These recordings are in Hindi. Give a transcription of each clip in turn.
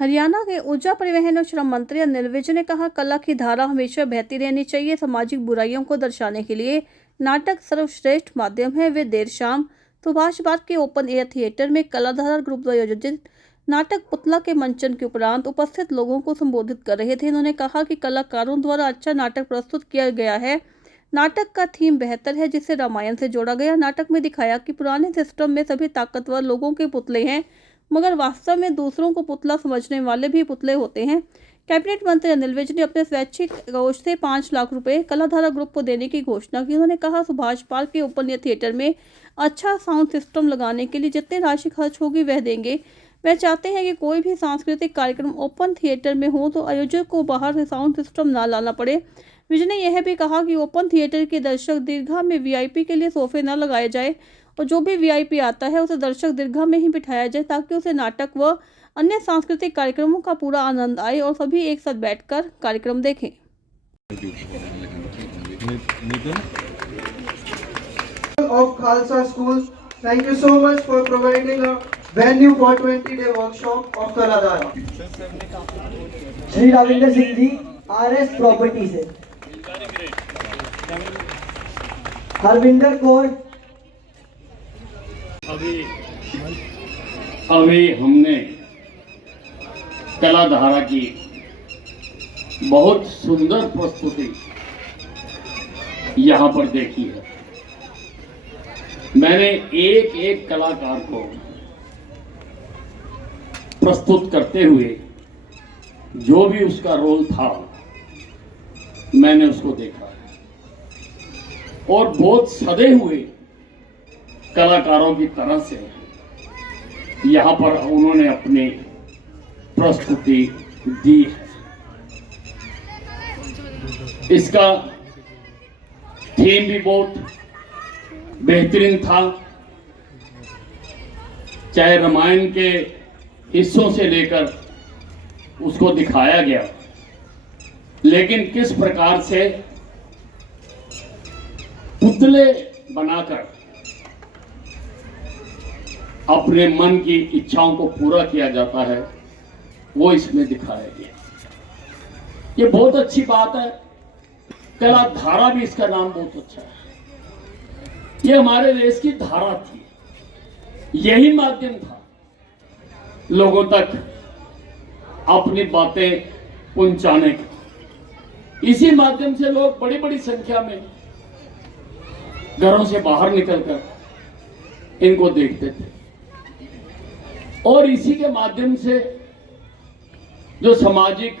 हरियाणा के ऊर्जा परिवहन और श्रम मंत्री अनिल विज ने कहा, कला की धारा हमेशा बहती रहनी चाहिए। सामाजिक बुराइयों को दर्शाने के लिए नाटक सर्वश्रेष्ठ माध्यम है। वे देर शाम सुभाष पार्क के ओपन एयर थिएटर में कलाधारा ग्रुप द्वारा आयोजित नाटक पुतला के मंचन के उपरांत उपस्थित लोगों को संबोधित कर रहे थे। उन्होंने कहा कि कलाकारों द्वारा अच्छा नाटक प्रस्तुत किया गया है। नाटक का थीम बेहतर है, जिसे रामायण से जोड़ा गया। नाटक में दिखाया कि पुराने सिस्टम में सभी ताकतवर लोगों के पुतले हैं, मगर वास्तव में दूसरों को पुतला समझने वाले भी पुतले होते हैं। कैबिनेट मंत्री अनिल विज ने अपने स्वैच्छिक कोष से 5 लाख रुपए कलाधारा ग्रुप को देने की घोषणा की। उन्होंने कहा, सुभाष पार्क के ओपन एयर थिएटर में अच्छा साउंड सिस्टम लगाने के लिए जितनी राशि खर्च होगी वह देंगे। वह चाहते हैं कि कोई भी सांस्कृतिक कार्यक्रम ओपन थिएटर में हो तो आयोजक को बाहर से साउंड सिस्टम न लाना पड़े। विज ने यह भी कहा कि ओपन थिएटर के दर्शक दीर्घा में वीआईपी के लिए सोफे न लगाए जाए और जो भी वीआईपी आता है उसे दर्शक दीर्घा में ही बिठाया जाए, ताकि उसे नाटक व अन्य सांस्कृतिक कार्यक्रमों का पूरा आनंद आए और सभी एक साथ बैठकर कार्यक्रम देखें। Of Khalsa Schools, thank you so much for providing a venue for 20-day workshop of Kaladhara. Shri Ravindra Singh ji RS property से, हरविंदर कौर। अभी हमने कलाधारा की बहुत सुंदर प्रस्तुति यहाँ पर देखी है। मैंने एक एक कलाकार को प्रस्तुत करते हुए जो भी उसका रोल था मैंने उसको देखा और बहुत सदे हुए कलाकारों की तरह से यहाँ पर उन्होंने अपनी प्रस्तुति दी है। इसका थीम भी बहुत बेहतरीन था, चाहे रामायण के हिस्सों से लेकर उसको दिखाया गया, लेकिन किस प्रकार से पुतले बनाकर अपने मन की इच्छाओं को पूरा किया जाता है, वो इसमें दिखाया गया। ये बहुत अच्छी बात है। कलाधारा भी इसका नाम बहुत अच्छा है। ये हमारे देश की धारा थी, यही माध्यम था लोगों तक अपनी बातें पहुंचाने का। इसी माध्यम से लोग बड़ी बड़ी संख्या में घरों से बाहर निकलकर इनको देखते थे और इसी के माध्यम से जो सामाजिक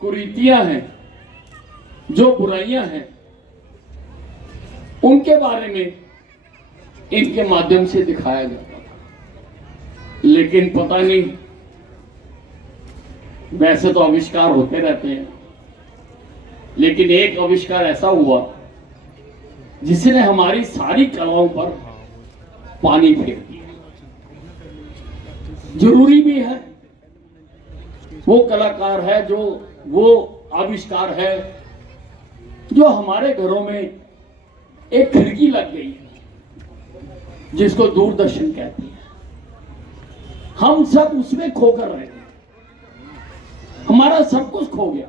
कुरीतियां हैं, जो बुराइयां हैं, उनके बारे में इनके माध्यम से दिखाया जाता था। लेकिन पता नहीं, वैसे तो आविष्कार होते रहते हैं, लेकिन एक आविष्कार ऐसा हुआ जिसने हमारी सारी कलाओं पर पानी फेर दिया। जरूरी भी है, वो कलाकार है, जो वो आविष्कार है जो हमारे घरों में एक खिड़की लग गई है, जिसको दूरदर्शन कहते हैं। हम सब उसमें खोकर रहे, हमारा सब कुछ खो गया।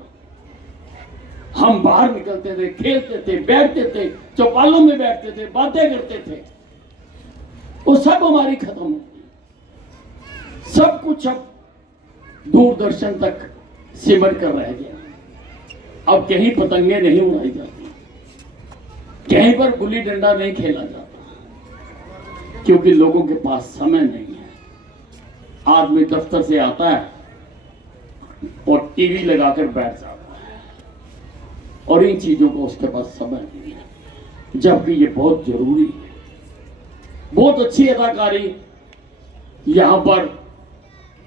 हम बाहर निकलते थे, खेलते थे, बैठते थे, चौपालों में बैठते थे, बातें करते थे, वो सब हमारी खत्म हो गई। सब कुछ अब दूरदर्शन तक सिमट कर रह गया। अब कहीं पतंगे नहीं उड़ाई जाती, कहीं पर गुल्ली डंडा नहीं खेला जाता, क्योंकि लोगों के पास समय नहीं है। आदमी दफ्तर से आता है और टीवी लगाकर बैठ जाता है और इन चीजों को उसके पास समय नहीं है, जबकि ये बहुत जरूरी है। बहुत अच्छी अदाकारी यहां पर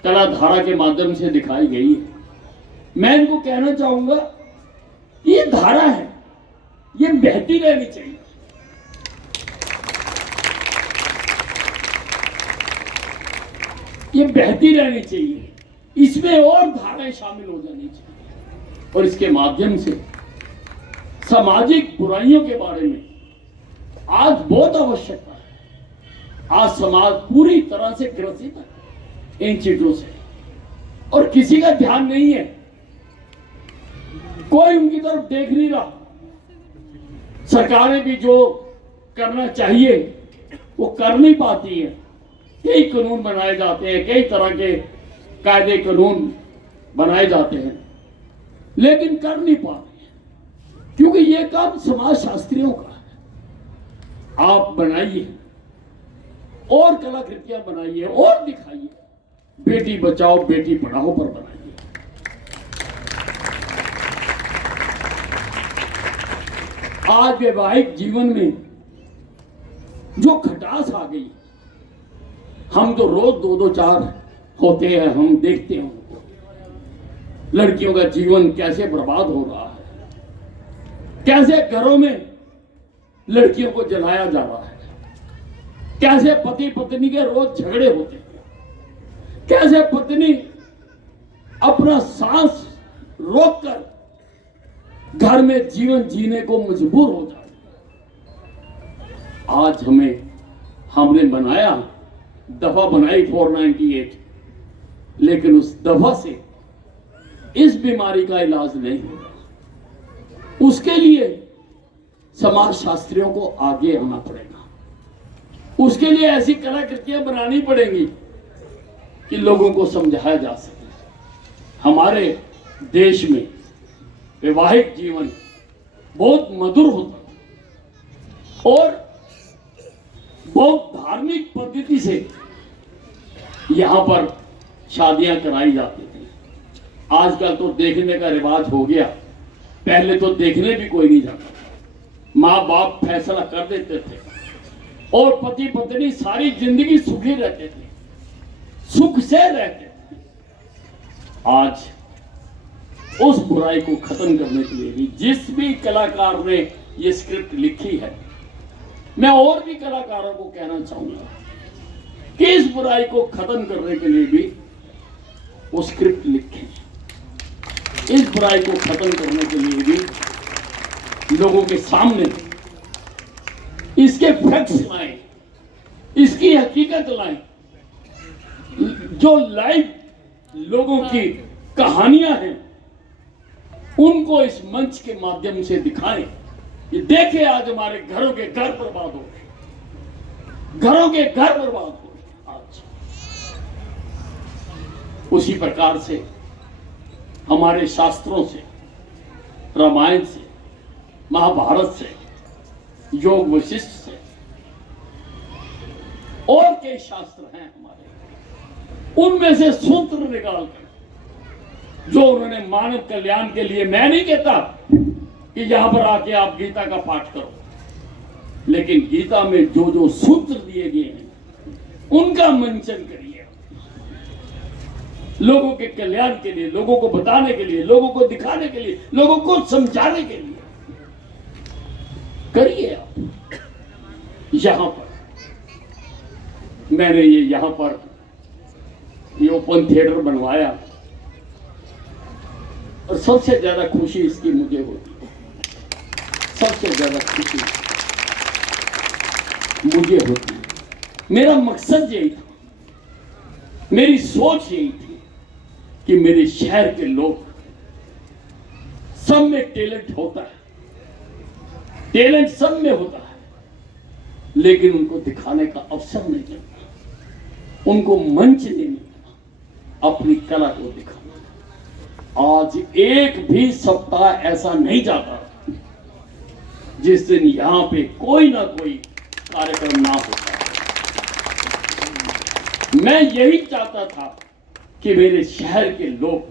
कलाधारा के माध्यम से दिखाई गई है। मैं इनको कहना चाहूंगा, ये धारा है, ये बहती रहनी चाहिए। ये बहती रहनी चाहिए, इसमें और धाराएं शामिल हो जानी चाहिए और इसके माध्यम से सामाजिक बुराइयों के बारे में आज बहुत आवश्यकता है। आज समाज पूरी तरह से ग्रसित है इन चीजों से। और किसी का ध्यान नहीं है, कोई उनकी तरफ देख नहीं रहा। सरकारें भी जो करना चाहिए वो कर नहीं पाती है। कई कानून बनाए जाते हैं, कई तरह के कायदे कानून बनाए जाते हैं, लेकिन कर नहीं पाते हैं, क्योंकि ये काम समाज शास्त्रियों का है। आप बनाइए और कलाकृतियां बनाइए और दिखाइए, बेटी बचाओ बेटी पढ़ाओ पर बनाइए। आज वैवाहिक जीवन में जो खटास आ गई, हम तो रोज दो दो चार होते हैं, हम देखते हैं उनको, लड़कियों का जीवन कैसे बर्बाद हो रहा है, कैसे घरों में लड़कियों को जलाया जा रहा है, कैसे पति पत्नी के रोज झगड़े होते हैं, कैसे पत्नी अपना सांस रोककर घर में जीवन जीने को मजबूर हो जाती। आज हमने बनाया, दफा बनाई 498, लेकिन उस दफा से इस बीमारी का इलाज नहीं होगा। उसके लिए समाज शास्त्रियों को आगे आना पड़ेगा, उसके लिए ऐसी कलाकृतियां बनानी पड़ेंगी कि लोगों को समझाया जा सके। हमारे देश में वैवाहिक जीवन बहुत मधुर होता था और बहुत धार्मिक पद्धति से यहां पर शादियां कराई जाती थी। आजकल तो देखने का रिवाज हो गया, पहले तो देखने भी कोई नहीं जाता, माँ बाप फैसला कर देते थे और पति पत्नी सारी जिंदगी सुखी रहते थे, सुख से रहते थे। आज उस बुराई को खत्म करने के लिए भी जिस भी कलाकार ने ये स्क्रिप्ट लिखी है, मैं और भी कलाकारों को कहना चाहूंगा कि इस बुराई को खत्म करने के लिए भी वो स्क्रिप्ट लिखें। इस बुराई को खत्म करने के लिए भी लोगों के सामने इसके फैक्ट्स लाएं, इसकी हकीकत लाएं, जो लाइव लोगों की कहानियां हैं उनको इस मंच के माध्यम से दिखाएं। ये देखे आज हमारे घरों के घर बर्बाद हो गए, घरों के घर बर्बाद हो गए आज। उसी प्रकार से हमारे शास्त्रों से, रामायण से, महाभारत से, योग वशिष्ठ से और कई शास्त्र हैं हमारे, उनमें से सूत्र निकालकर जो उन्होंने मानव कल्याण के लिए, मैं नहीं कहता कि यहां पर आके आप गीता का पाठ करो, लेकिन गीता में जो जो सूत्र दिए गए हैं उनका मंचन करिए, लोगों के कल्याण के लिए, लोगों को बताने के लिए, लोगों को दिखाने के लिए, लोगों को समझाने के लिए करिए। आप यहां पर मैंने यहां पर ये ओपन थिएटर बनवाया और सबसे ज्यादा खुशी इसकी मुझे होती है, सबसे ज्यादा खुशी मुझे होती है। मेरा मकसद यही था, मेरी सोच यही थी कि मेरे शहर के लोग, सब में टैलेंट होता है, टैलेंट सब में होता है, लेकिन उनको दिखाने का अवसर नहीं मिलता, उनको मंच नहीं मिलता अपनी कला को दिखाने। आज एक भी सप्ताह ऐसा नहीं जाता जिस दिन यहां पे कोई ना कोई कार्यक्रम ना होता। मैं यही चाहता था कि मेरे शहर के लोग,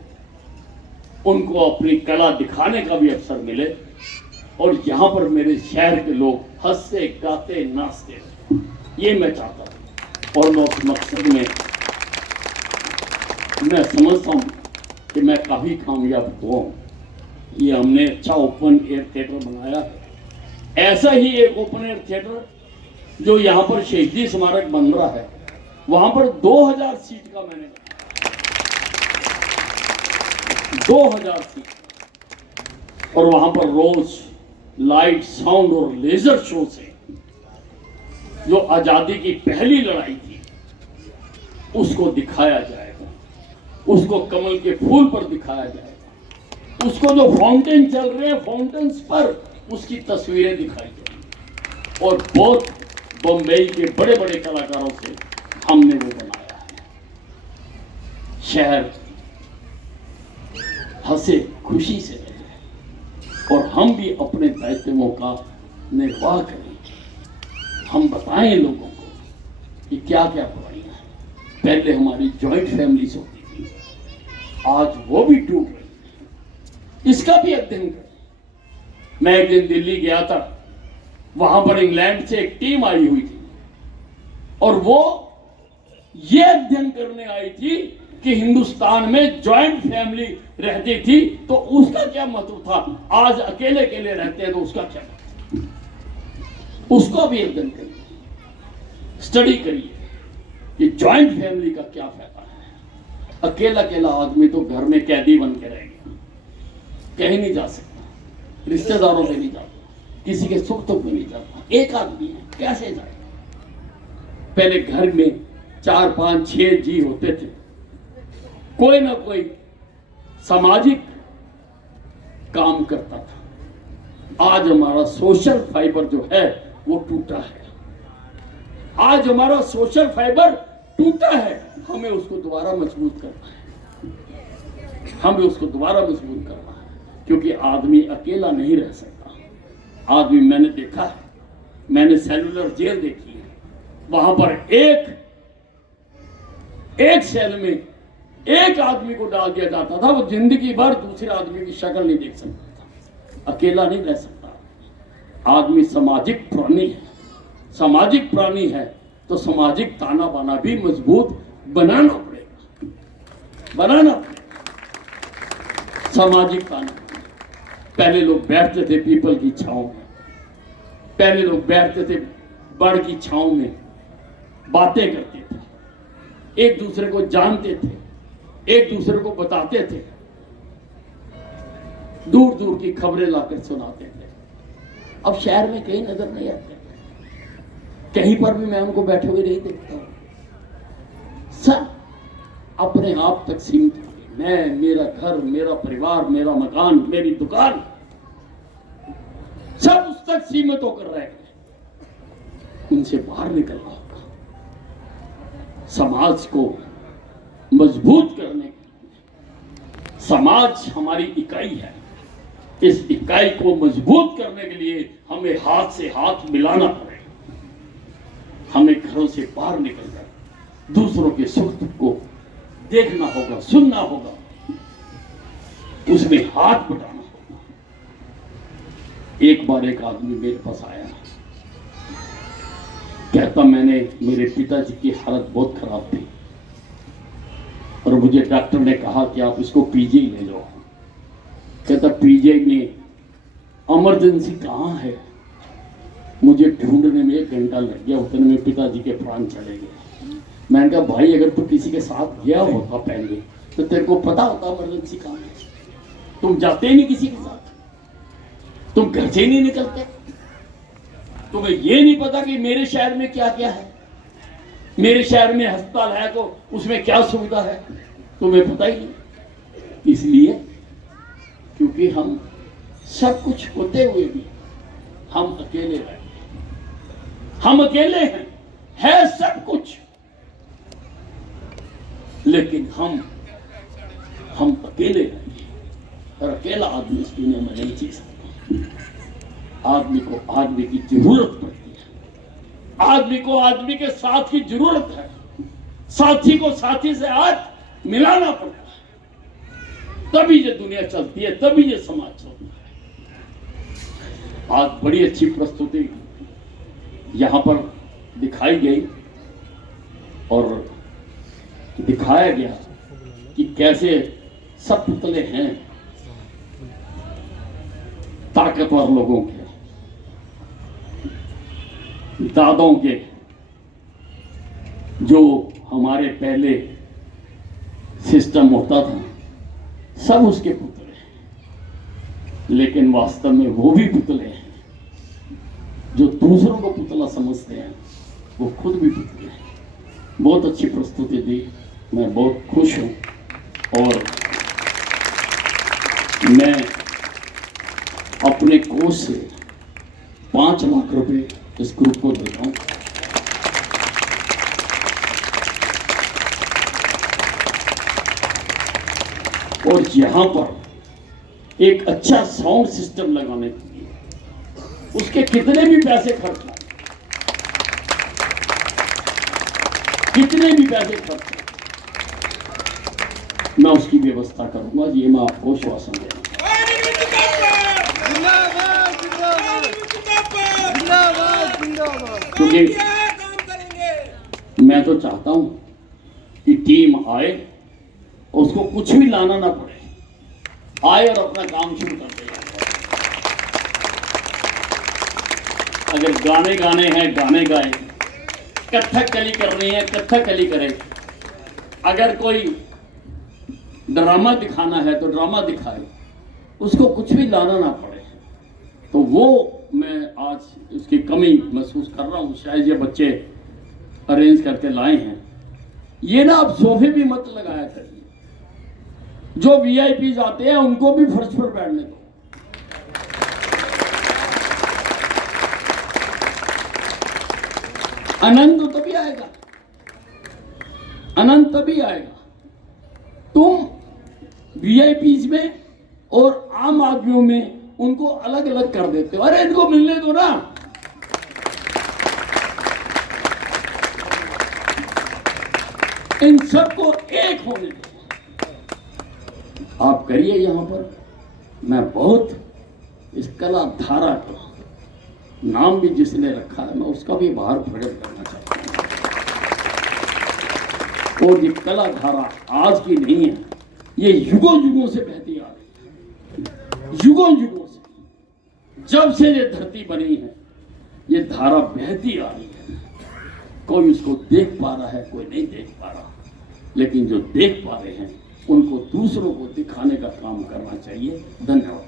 उनको अपनी कला दिखाने का भी अवसर मिले और यहां पर मेरे शहर के लोग हंसते गाते नाचते, ये मैं चाहता था। और मैं उस मकसद में मैं समझता हूं कि मैं काफी कामयाब हुआ हूं। ये हमने अच्छा ओपन एयर थिएटर बनाया है, ऐसा ही एक ओपन एयर थिएटर जो यहाँ पर शहीदी स्मारक बन रहा है, वहां पर 2000 सीट का मैंने 2000 सीट, और वहां पर रोज लाइट, साउंड और लेजर शो से जो आजादी की पहली लड़ाई थी उसको दिखाया जाएगा। उसको कमल के फूल पर दिखाया जाएगा, उसको जो फाउंटेन चल रहे हैं फाउंटेन्स पर उसकी तस्वीरें दिखाई जाएंगी। और बहुत बम्बई के बड़े बड़े कलाकारों से हमने वो बनाया है। शहर हंसे खुशी से रहे और हम भी अपने दायित्वों का निर्वाह करें। हम बताएं लोगों को कि क्या क्या बुराइयां हैं। पहले हमारी जॉइंट फैमिलीज होती थी, आज वो भी टूट रही है। इसका भी अध्ययन करें। मैं एक दिन दिल्ली गया था, वहां पर इंग्लैंड से एक टीम आई हुई थी और वो ये अध्ययन करने आई थी कि हिंदुस्तान में जॉइंट फैमिली रहती थी तो उसका क्या महत्व था, आज अकेले अकेले रहते हैं तो उसका क्या महत्व, उसको भी अध्ययन करिए, स्टडी करिए कि जॉइंट फैमिली का क्या फायदा है। अकेला अकेला आदमी तो घर में कैदी बन के रह गया, कहीं नहीं जा सकता, रिश्तेदारों में नहीं जाता, किसी के सुख दुख में नहीं जाता। एक आदमी है, कैसे जाए। पहले घर में 4, 5, 6 जी होते थे, कोई ना कोई सामाजिक काम करता था। आज हमारा सोशल फाइबर जो है वो टूटा है। आज हमारा सोशल फाइबर टूटा है, हमें उसको दोबारा मजबूत करना है। हमें उसको दोबारा मजबूत करना है, क्योंकि आदमी अकेला नहीं रह सकता। आदमी, मैंने देखा है, मैंने सेलुलर जेल देखी है, वहां पर एक सेल में एक आदमी को डाल दिया जाता था, वो जिंदगी भर दूसरे आदमी की शक्ल नहीं देख सकता था, अकेला नहीं रह सकता। आदमी सामाजिक प्राणी है, सामाजिक प्राणी है तो सामाजिक ताना बाना भी मजबूत बनाना पड़ेगा, बनाना पड़ेगा सामाजिक ताना। पहले लोग बैठते थे पीपल की छांव में, पहले लोग बैठते थे बड़ की छांव में, बातें करते थे, एक दूसरे को जानते थे, एक दूसरे को बताते थे, दूर दूर की खबरें लाकर सुनाते थे। अब शहर में कहीं नजर नहीं आते, कहीं पर भी मैं उनको बैठे हुए नहीं देखता हूं। सब अपने आप तक सीमित हो गए। मैं, मेरा घर, मेरा परिवार, मेरा मकान, मेरी दुकान, सब उस तक सीमित होकर रह गए। उनसे बाहर निकलना होगा। समाज को मजबूत करने के लिए, समाज हमारी इकाई है, इस इकाई को मजबूत करने के लिए हमें हाथ से हाथ मिलाना पड़ेगा। हमें घरों से बाहर निकलकर दूसरों के सुख दुख को देखना होगा, सुनना होगा, उसमें हाथ बटाना होगा। एक बार एक आदमी मेरे पास आया, कहता, मेरे पिताजी की हालत बहुत खराब थी और मुझे डॉक्टर ने कहा कि आप इसको पीजी ले जाओ। कहता, पीजी में इमरजेंसी कहाँ है, मुझे ढूंढने में 1 घंटा लग गया, उतने में पिताजी के प्राण चले गए। मैंने कहा, भाई अगर तू किसी के साथ गया होता पहले तो तेरे को पता होता इमरजेंसी कहाँ है। तुम जाते ही नहीं किसी के साथ, तुम घर से ही नहीं निकलते, तुम्हें ये नहीं पता कि मेरे शहर में क्या क्या है, मेरे शहर में अस्पताल है तो उसमें क्या सुविधा है, तुम्हें पता ही नहीं। इसलिए क्योंकि हम सब कुछ होते हुए भी हम अकेले रह गए। हम अकेले हैं, है सब कुछ, लेकिन हम अकेले रह गए। और अकेला आदमी इस दुनिया में नहीं जी सकता। आदमी को आदमी की जरूरत पड़ती है, आदमी को आदमी के साथ की जरूरत है, साथी को साथी से हाथ मिलाना पड़ता है, तभी ये दुनिया चलती है, तभी ये समाज चलता है। आज बड़ी अच्छी प्रस्तुति यहां पर दिखाई गई और दिखाया गया कि कैसे सब पुतले हैं ताकतवर लोगों के, दादों के, जो हमारे पहले सिस्टम होता था, सब उसके पुतले हैं। लेकिन वास्तव में वो भी पुतले हैं जो दूसरों को पुतला समझते हैं, वो खुद भी पुतले हैं। बहुत अच्छी प्रस्तुति दी, मैं बहुत खुश हूँ। मैं अपने कोष से 5 लाख रुपए इस ग्रुप को देता हूं। और यहां पर एक अच्छा साउंड सिस्टम लगाने के लिए उसके कितने भी पैसे खर्च हो, कितने भी पैसे खर्च हो, मैं उसकी व्यवस्था करूंगा। ये मैं आपको आश्वासन दे रहा हूं। क्योंकि मैं तो चाहता हूं कि टीम आए, उसको कुछ भी लाना ना पड़े, आए और अपना काम शुरू कर दे। अगर गाने हैं गाने गाए, कथक कली करनी है कथक कली करे, अगर कोई ड्रामा दिखाना है तो ड्रामा दिखाए, उसको कुछ भी लाना ना पड़े। तो वो मैं आज उसकी कमी महसूस कर रहा हूँ। शायद ये बच्चे अरेंज करके लाए हैं। ये ना आप सोफे भी मत लगाया करिए, जो वीआईपी आते हैं उनको भी फर्श पर बैठने दो। आनंद तो तभी आएगा, आनंद तभी आएगा। तुम वीआईपी में और आम आदमियों में उनको अलग अलग कर देते हो। अरे इनको मिलने दो ना। इन सबको एक होने दो। आप करिए यहां पर। मैं बहुत इस कला धारा का नाम भी जिसने रखा है, मैं उसका भी आभार प्रकट करना चाहता हूं। और ये कला धारा आज की नहीं है, ये युगों युगों से बहती आ रही है। युगों युगों से, जब से ये धरती बनी है, ये धारा बहती आ रही है। कोई उसको देख पा रहा है, कोई नहीं देख पा रहा, लेकिन जो देख पा रहे हैं उनको दूसरों को दिखाने का काम करना चाहिए। धन्यवाद।